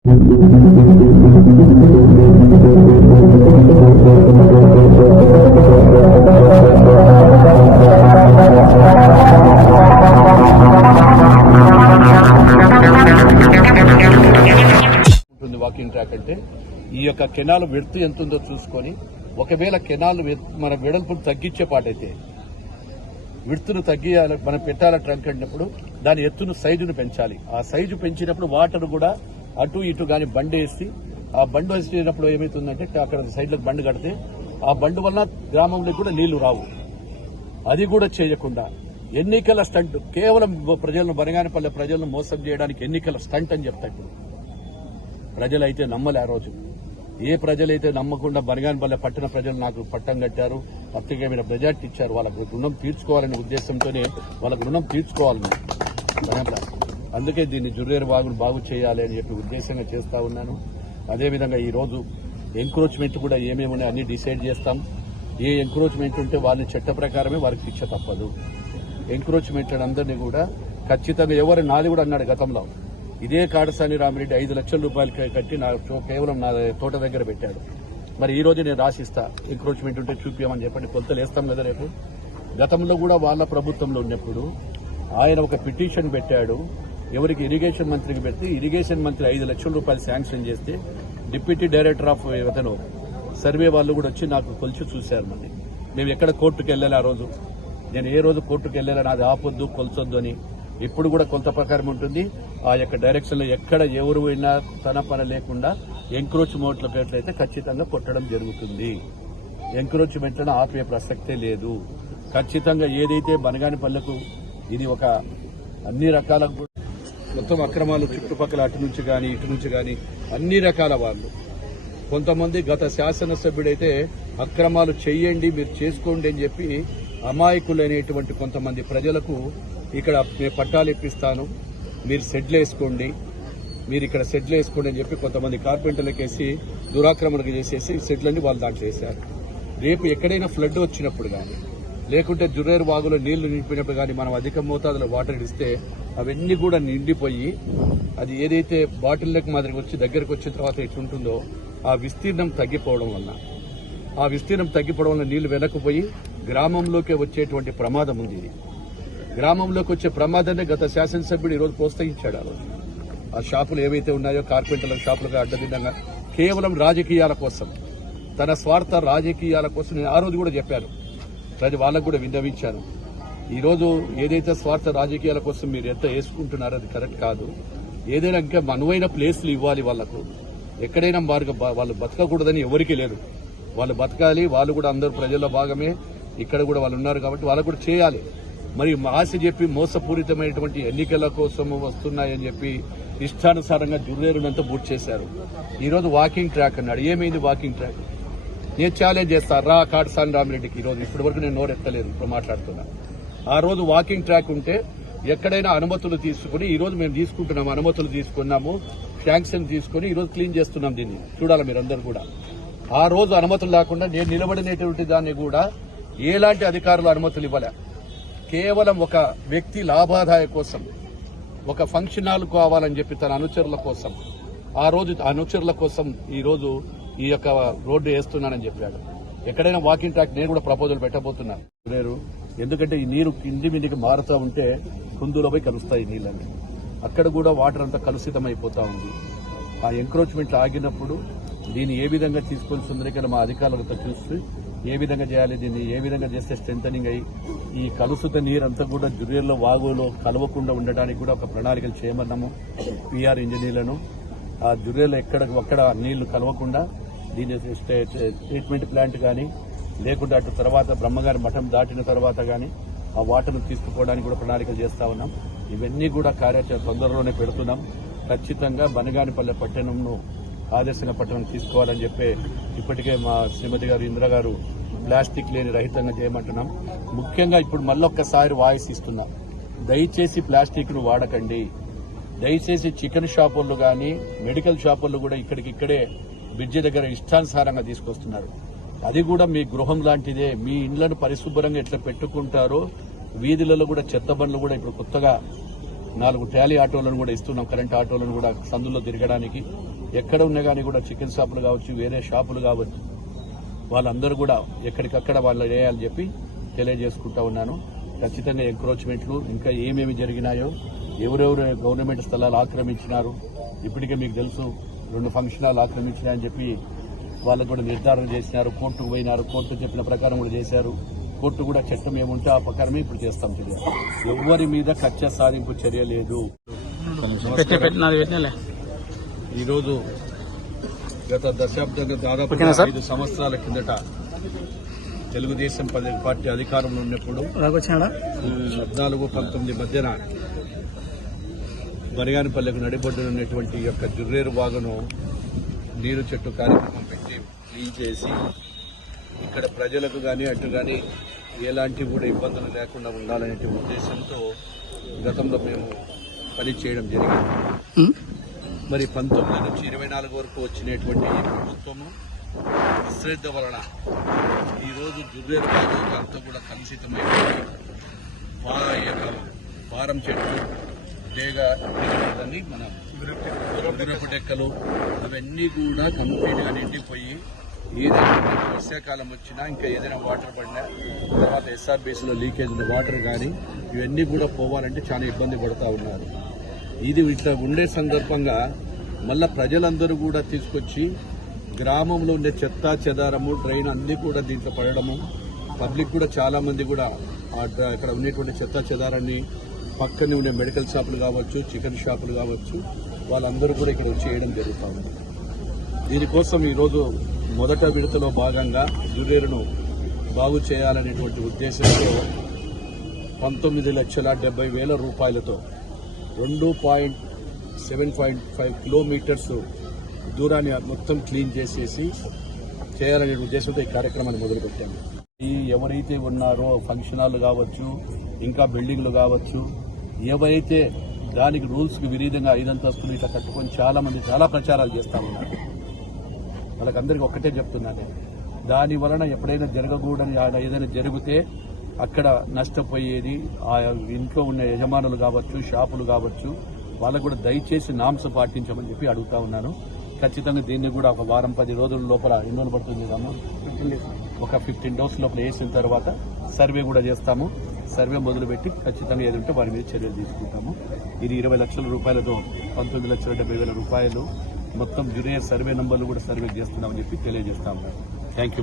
Walking track అంటే ఈ యొక్క కెనాల్ వెడల్పు ఎంత ఉందో చూసుకొని ఒకవేళ కెనాల్ మన వెడల్పును తగ్గించే పాటైతే విడుతును తగ్గియాలి, మనం పెట్టాల ట్రంక్ అన్నప్పుడు దాని ఎత్తును సైజును పెంచాలి. ఆ సైజు పెంచినప్పుడు వాటర్ కూడా అటు ఇటు గాని బండి వేసి ఆ బండి వేసినప్పుడు ఏమవుతుందంటే అక్కడ సైడ్లకు బండి కడితే ఆ బండి వల్ల గ్రామంలో కూడా నీళ్లు రావు. అది కూడా చేయకుండా ఎన్నికల స్టంట్, కేవలం ప్రజలను బనగానపల్లె ప్రజలను మోసం చేయడానికి ఎన్నికల స్టంట్ అని చెప్తా. ఇప్పుడు ప్రజలైతే నమ్మలే. ఆ రోజు ఏ ప్రజలైతే నమ్మకుండా బనగానపల్లె పట్టణ ప్రజలు నాకు పట్టం కట్టారు, ప్రత్యేకమైన మెజార్టీ ఇచ్చారు, వాళ్ళకు రుణం తీర్చుకోవాలనే ఉద్దేశంతోనే వాళ్ళకు రుణం తీర్చుకోవాలని, అందుకే దీన్ని జుర్రేరు వాగును బాగు చేయాలి అని చెప్పి ఉద్దేశంగా చేస్తా ఉన్నాను. అదేవిధంగా ఈ రోజు ఎంక్రోచ్మెంట్ కూడా ఏమేమి ఉన్నాయో అన్ని డిసైడ్ చేస్తాం. ఏ ఎంక్రోచ్మెంట్ ఉంటే వాళ్ళని చట్ట ప్రకారమే వారికి శిక్ష తప్పదు. ఎంక్రోచ్మెంట్ అందరినీ కూడా ఖచ్చితంగా ఎవరు నాది కూడా అన్నాడు గతంలో, ఇదే కాడసాని రామిరెడ్డి 5 లక్షల రూపాయలు కట్టి నా కేవలం నా తోట దగ్గర పెట్టాడు. మరి ఈ రోజు నేను రాసిస్తా, ఎంక్రోచ్మెంట్ ఉంటే చూపించమని చెప్పండి, కొలతలు వేస్తాం కదా రేపు. గతంలో కూడా వాళ్ళ ప్రభుత్వంలో ఉన్నప్పుడు ఆయన ఒక పిటిషన్ పెట్టాడు, ఎవరికి ఇరిగేషన్ మంత్రికి పెడితే ఇరిగేషన్ మంత్రి 5 లక్షల రూపాయలు శాంక్షన్ చేస్తే డిప్యూటీ డైరెక్టర్ ఆఫ్ అతను సర్వే వాళ్ళు కూడా వచ్చి నాకు కొలిచి చూశారు. మరి మేము ఎక్కడ కోర్టుకు వెళ్ళాలి ఆ రోజు, నేను ఏ రోజు కోర్టుకు వెళ్ళాలి, నాది ఆపొద్దు కొలచొద్దు అని. ఇప్పుడు కూడా కొలత ప్రకారం ఉంటుంది. ఆ యొక్క డైరెక్షన్ లో ఎక్కడ ఎవరు అయినా తన పని లేకుండా ఎంక్రోచ్మెంట్ల పేర్లైతే ఖచ్చితంగా కొట్టడం జరుగుతుంది. ఎంక్రోచ్మెంట్లను ఆపే ప్రసక్తే లేదు. ఖచ్చితంగా ఏదైతే బనగానపల్లెకు ఇది ఒక అన్ని రకాల మొత్తం అక్రమాలు చుట్టుపక్కల అటు నుంచి గాని ఇటు నుంచి గాని అన్ని రకాల వాళ్ళు, కొంతమంది గత శాసనసభ్యుడైతే అక్రమాలు చెయ్యండి మీరు చేసుకోండి అని చెప్పి అమాయకులైనటువంటి కొంతమంది ప్రజలకు ఇక్కడ నేను పట్టాలు ఇప్పిస్తాను, మీరు సెడ్లు వేసుకోండి, మీరు ఇక్కడ సెడ్లు వేసుకోండి అని చెప్పి కొంతమంది కార్పెంటర్లకేసి దురాక్రమణకు చేసేసి సెడ్లన్నీ వాళ్ళు దాంట్లో వేశారు. రేపు ఎక్కడైనా ఫ్లడ్ వచ్చినప్పుడు కానీ లేకుంటే జుర్రేరు వాగులో నీళ్లు నిండిపోయినప్పుడు కానీ మనం అధిక మోతాదులో వాటర్ ఇస్తే అవన్నీ కూడా నిండిపోయి అది ఏదైతే బాటిల్ లెక్క మాదిరికి వచ్చి దగ్గరకు వచ్చిన తర్వాత ఎట్లుంటుందో ఆ విస్తీర్ణం తగ్గిపోవడం వల్ల నీళ్లు వెనకపోయి గ్రామంలోకి వచ్చేటువంటి ప్రమాదం ఉంది. ఇది గ్రామంలోకి వచ్చే ప్రమాదాన్ని గత శాసనసభ్యుడు ఈరోజు ప్రోత్సహించాడు. ఆ రోజు ఆ షాపులు ఏవైతే ఉన్నాయో కార్పెంటర్ల షాపులుగా అడ్డదిడ్డంగా కేవలం రాజకీయాల కోసం, తన స్వార్థ రాజకీయాల కోసం నేను ఆ రోజు కూడా చెప్పాను, వాళ్ళకు కూడా విన్నవించాను. ఈరోజు ఏదైతే స్వార్థ రాజకీయాల కోసం మీరు ఎంత వేసుకుంటున్నారో అది కరెక్ట్ కాదు. ఏదైనా ఇంకా మనువైన ప్లేస్లు ఇవ్వాలి వాళ్లకు. ఎక్కడైనా వాళ్ళు బతకకూడదని ఎవరికీ లేదు, వాళ్ళు బతకాలి. వాళ్ళు కూడా అందరూ ప్రజల్లో భాగమే, ఇక్కడ కూడా వాళ్ళు ఉన్నారు కాబట్టి వాళ్ళకు కూడా చేయాలి. మరి ఆశ చెప్పి మోసపూరితమైనటువంటి ఎన్నికల కోసం వస్తున్నాయని చెప్పి ఇష్టానుసారంగా జుర్రేరునంతా బూట్ చేశారు. ఈరోజు వాకింగ్ ట్రాక్ అన్నాడు. ఏమైంది వాకింగ్ ట్రాక్? నేను ఛాలెంజ్ చేస్తాను, రా కాడసాని రామిరెడ్డికి. ఈరోజు ఇప్పటి వరకు నేను నోరెత్తలేదు, ఇప్పుడు మాట్లాడుతున్నా. ఆ రోజు వాకింగ్ ట్రాక్ ఉంటే ఎక్కడైనా అనుమతులు తీసుకుని, ఈ రోజు మేము తీసుకుంటున్నాము, అనుమతులు తీసుకున్నాము, శాంక్షన్ తీసుకుని ఈ రోజు క్లీన్ చేస్తున్నాం. దీన్ని చూడాలి మీరందరూ కూడా. ఆ రోజు అనుమతులు లేకుండా నేను నిలబడినటువంటి దాన్ని కూడా ఎలాంటి అధికారులు అనుమతులు ఇవ్వలే. కేవలం ఒక వ్యక్తి లాభాదాయ కోసం, ఒక ఫంక్షన్ హాల్ కావాలని చెప్పి తన అనుచరుల కోసం, ఆ రోజు అనుచరుల కోసం ఈ రోజు ఈ యొక్క రోడ్డు వేస్తున్నానని చెప్పాడు. ఎక్కడైనా వాకింగ్ ట్రాక్ నేను కూడా ప్రపోజల్ పెట్టబోతున్నాను. ఎందుకంటే ఈ నీరు కింది మీదికి మారుతూ ఉంటే కుందులో పోయి కలుస్తాయి నీళ్ళని. అక్కడ కూడా వాటర్ అంతా కలుషితం అయిపోతా ఉంది. ఆ ఎంక్రోచ్మెంట్ ఆగినప్పుడు దీన్ని ఏ విధంగా తీసుకొని సుందరీకరణ మా అధికారులతో చూసి ఏ విధంగా చేయాలి, దీన్ని ఏ విధంగా చేస్తే స్ట్రెంథనింగ్ అయ్యి ఈ కలుషిత నీరంతా కూడా జుర్రేరులో వాగులో కలవకుండా ఉండడానికి కూడా ఒక ప్రణాళికలు చేయమన్నాము పిఆర్ ఇంజనీర్లను. ఆ జుర్రేరులో ఎక్కడ నీళ్లు కలవకుండా దీని ట్రీట్మెంట్ ప్లాంట్ కానీ లేకుంటే అటు తర్వాత బ్రహ్మగారి మఠం దాటిన తర్వాత కానీ ఆ వాటర్ను తీసుకుపోవడానికి కూడా ప్రణాళికలు చేస్తా ఉన్నాం. ఇవన్నీ కూడా కార్యాచరణ తొందరలోనే పెడుతున్నాం. ఖచ్చితంగా బనగానపల్లె పట్టణంను ఆదర్శంగా పట్టణం తీసుకోవాలని చెప్పి ఇప్పటికే మా శ్రీమతి గారు ఇందిరా గారు ప్లాస్టిక్ లేని రహితంగా చేయమంటున్నాం. ముఖ్యంగా ఇప్పుడు మళ్ళొక్కసారి వాయిస్ ఇస్తున్నాం, దయచేసి ప్లాస్టిక్ ను వాడకండి. దయచేసి చికెన్ షాపులు కానీ మెడికల్ షాపులు కూడా ఇక్కడికిక్కడే బ్రిడ్జి దగ్గర ఇష్టానుసారంగా తీసుకొస్తున్నారు. అది కూడా మీ గృహం లాంటిదే. మీ ఇండ్లను పరిశుభ్రంగా ఎట్లా పెట్టుకుంటారో వీధులలో కూడా చెత్త బండ్లు కూడా ఇప్పుడు కొత్తగా 4 ట్రాలీ ఆటోలను కూడా ఇస్తున్నాం, కరెంట్ ఆటోలను కూడా సందుల్లో తిరగడానికి. ఎక్కడ ఉన్నా కానీ కూడా చికెన్ షాపులు కావచ్చు, వేరే షాపులు కావచ్చు, వాళ్ళందరూ కూడా ఎక్కడికక్కడ వాళ్ళు వేయాలని చెప్పి తెలియజేసుకుంటా ఉన్నాను. ఖచ్చితంగా ఎంక్రోచ్మెంట్లు ఇంకా ఏమేమి జరిగినాయో, ఎవరెవరు గవర్నమెంట్ స్థలాలు ఆక్రమించినారు, ఇప్పటికే మీకు తెలుసు 2 ఫంక్షన్ హాల్ ఆక్రమించినాయని చెప్పి వాళ్ళకు కూడా నిర్ధారణ చేసినారు. కోర్టుకు పోయినారు, కోర్టు చెప్పిన ప్రకారం కూడా చేశారు. కోర్టు కూడా చట్టం ఏముంటే ఆ ప్రకారమే ఇప్పుడు చేస్తాం చర్య. ఎవరి మీద కక్ష సాధింపు చర్య లేదు. ఈరోజు గత దశాబ్దంగా దాదాపు 5 సంవత్సరాల కిందట తెలుగుదేశం పార్టీ అధికారంలో ఉన్నప్పుడు 14-19 మధ్యన బనియానపల్లెకు నడిబొడ్డున ఉన్నటువంటి యొక్క జుర్రేరు బాగును నీరు చెట్టు కార్యక్రమం పెట్టి క్లీన్ చేసి ఇక్కడ ప్రజలకు కానీ అటు కానీ ఎలాంటి కూడా ఇబ్బందులు లేకుండా ఉండాలనే ఉద్దేశంతో గతంలో మేము పని చేయడం జరిగింది. మరి 19 నుంచి 24 వరకు వచ్చినటువంటి ఈ ప్రభుత్వము అశ్రద్ధ వలన ఈరోజు జుర్రేరు బాగు అంతా కూడా కలుషితమైపోయి పారం చెట్లు డేగాన్ని మన గుర్రపు డెక్కలు అవన్నీ కూడా కంప్లీట్గా నిండిపోయి ఏదైనా వర్షాకాలం వచ్చినా ఇంకా ఏదైనా వాటర్ పడినా తర్వాత ఎస్ఆర్బీసీలో లీకేజ్ ఉన్న వాటర్ కానీ ఇవన్నీ కూడా పోవాలంటే చాలా ఇబ్బంది పడుతూ ఉన్నారు. ఇది ఇట్లా ఉండే సందర్భంగా మళ్ళా ప్రజలందరూ కూడా తీసుకొచ్చి గ్రామంలో ఉండే చెత్త చెదారము డ్రైన్ అన్నీ కూడా దీంట్లో పడడము, పబ్లిక్ కూడా చాలా మంది కూడా ఇక్కడ ఉండేటువంటి చెత్త చెదారాన్ని పక్కనే ఉండే మెడికల్ షాపులు కావచ్చు, చికెన్ షాపులు కావచ్చు, వాళ్ళందరూ కూడా ఇక్కడ వచ్చి చేయడం జరుగుతూ ఉంది. దీనికోసం ఈరోజు మొదట విడతలో భాగంగా జుర్రేరును బాగు చేయాలనేటువంటి ఉద్దేశంతో 19,70,000 రూపాయలతో 2.7.5 కిలోమీటర్స్ దూరాన్ని మొత్తం క్లీన్ చేసేసి చేయాలనే ఉద్దేశంతో ఈ కార్యక్రమాన్ని మొదలుపెట్టాము. ఎవరైతే ఉన్నారో ఫంక్షన్ హాల్ కావచ్చు, ఇంకా బిల్డింగ్లు కావచ్చు, ఎవరైతే దానికి రూల్స్కి విరుద్ధంగా 5 అంతస్తులు ఇట్లా కట్టుకొని చాలా మంది చాలా ప్రచారాలు చేస్తా ఉన్నారు. వాళ్ళకందరికీ ఒక్కటే చెప్తున్నాను, దాని వలన ఎప్పుడైనా జరగకూడని ఏదైనా జరిగితే అక్కడ నష్టపోయేది ఆ ఇంట్లో ఉన్న యజమానులు కావచ్చు, షాపులు కావచ్చు, వాళ్ళకు కూడా దయచేసి నామ్స్ పాటించమని చెప్పి అడుగుతా ఉన్నాను. ఖచ్చితంగా దీన్ని కూడా ఒక వారం 10 రోజుల లోపల ఎన్ని రోజులు పడుతుంది అమ్మా, ఒక 15 డేస్ లోపల వేసిన తర్వాత సర్వే కూడా చేస్తాము. సర్వే మొదలుపెట్టి ఖచ్చితంగా ఏదంటే వారి మీద చర్యలు తీసుకుంటాము. ఇది 20 లక్షల రూపాయలతో 19,70,000 రూపాయలు మొత్తం జునియర్ సర్వే నంబర్లు కూడా సర్వే చేస్తున్నామని చెప్పి తెలియజేస్తా ఉన్నారు. Thank you.